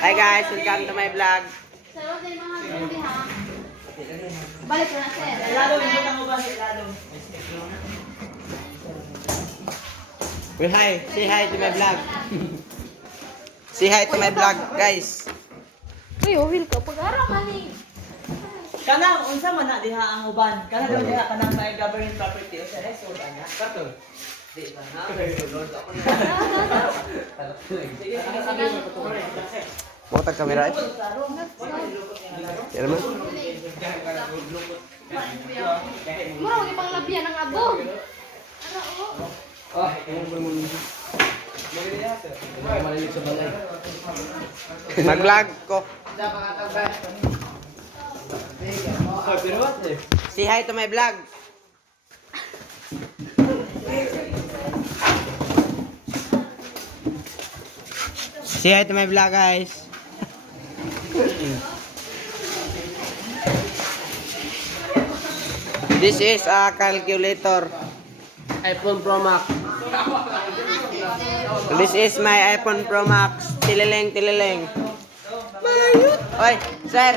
Hi guys, welcome to my vlog. Balik na sir. Well, hi. Say hi to my vlog. Say hi to my vlog, guys. Uy, will ka pag-araw mani. Kanang unsa man na diha ang uban? Kanang diha kanang may government property o sa resort ana. Kato. Di ba na? Botag kamera eh. Yan naman. Mura mo pang labian ng abog. Oh, mag-vlog ko. Say hi to my vlog. Say hi to my vlog, guys. This is a calculator. iPhone Pro Max. This is my iPhone Pro Max. Tilileng, tilileng. Oy, sir.